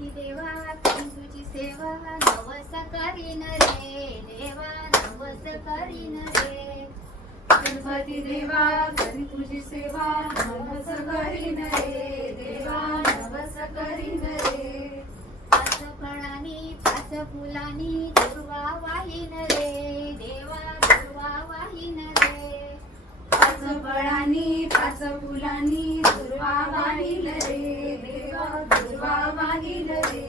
गणपती देवा करीन तुझी सेवा नवस करीन रे देवा नवस करीन रे गणपती देवा करी तुझी सेवा नवस करीन रे देवा नवस करीन रे पाच फळांनी पाच फुलांनी दुर्वा वाहीन रे देवा दुर्वा वाहीन रे पाच फळांनी पाच फुलांनी दुर्वा वाहील रे देवा दुर्वा वाहील रे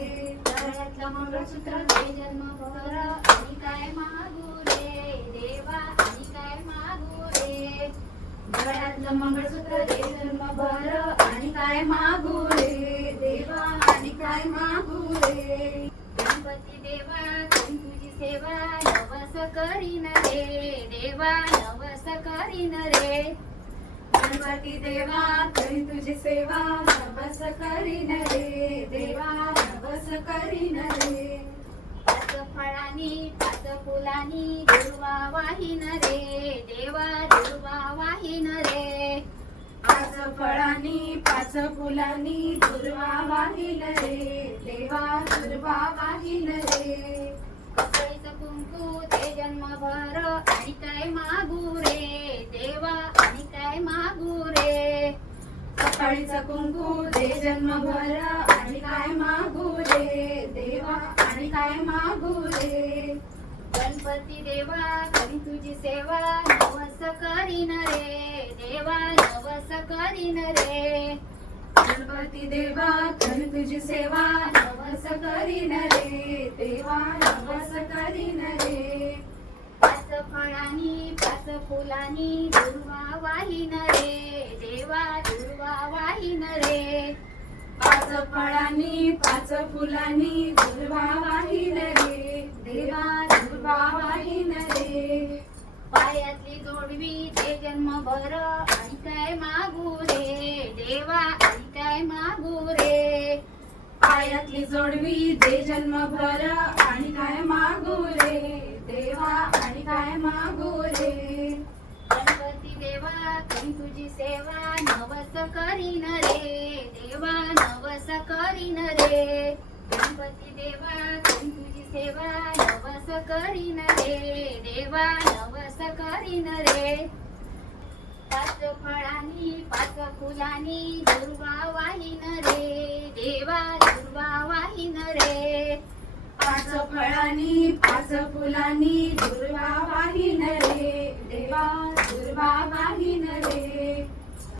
गळ्यातलं मंगळसूत्र दे जन्मभर आणि काय मागू रे देवा आणि काय मागू रे गळ्यातलं मंगळसूत्र दे जन्मभर आणि काय मागू रे देवा आणि काय मागू रे गणपती देवा करीन तुझी सेवा नवस करीन रे देवा नवस करीन रे गणपती देवा करी तुझी सेवा नवस करीन रे देवा नवस करीन रे पाच फळांनी पाच फुलांनी दुर्वा वाहीन रे देवा दुर्वा वाहीन रे पाच फळांनी पाच फुलांनी दुर्वा वाहील रे देवा दुर्वा वाहील रे कपडीचं कुंकू ते जन्मभर आणि काय मागू रे देवा आणि काय मागू रे सकाळीचं कुंकू दे जन्मभर आणि काय मागू रे देवा आणि काय मागू रे गणपती देवा करीन तुझी सेवा नवस करीन रे देवा नवस करीन रे गणपती देवा करी तुझी सेवा नवस करीन रे देवा नवस करीन रे पाच फळांनी पाच फुलांनी दुर्वा वाहीन रे देवा दुर्वा वाहीन रे पाच फळांनी पाच फुलांनी दुर्वा वाहील रे देवा दुर्वा वाहील रे पायातली जोडवी ते जन्मभर आणि काय मागू रे देवा आणि काय मागू रे पायातली जोडवी दे जन्मभर आणि काय मागू रे देवा आणि काय मागू रे गणपती देवा करीन तुझी सेवा नवस करीन रे देवा नवस करीन रे गणपती देवा करीन तुझी सेवा नवस करीन रे देवा नवस करीन रे पाच फळांनी पाच फुलांनी दुर्वा वाहीन रे देवा दुर्वा वाहीन रे पाच फळांनी पाच फुलांनी दुर्वा वाहीन रे देवा दुर्वा वाहीन रे